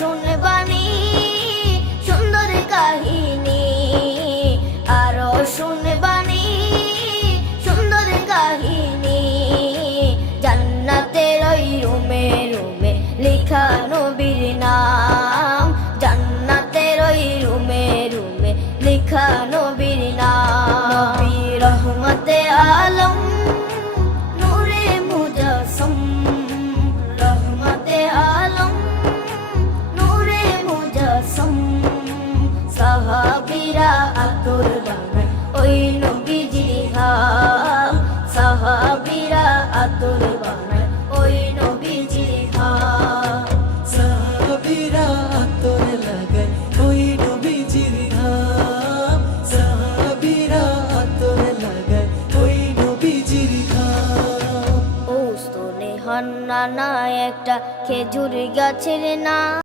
শুনবানি সুন্দর কাহিনী, আরো শুনবানি সুন্দর কাহিনী। জান্নাতের ওই রুমে রুমে লেখা নবীর নাম, জান্নাতের ওই রুমে রুমে লেখা নবীর নাম। নবী রহমতে আলম নূরে মুজাসসম, রহমতে আলম নূরে মুজাসসম। সাহাবীরা আতর বানায় ওই নবীজির ঘাম, সাহাবীরা আতর বানায় ওই নবীজির ঘাম। সাহাবীরা আতর লাগায় ওই নবীজির ঘাম, সাহাবীরা আতর লাগায় ওই নবীজির ঘাম। ও স্তনে হান্নানা একটা খেজুর গাছের নাম।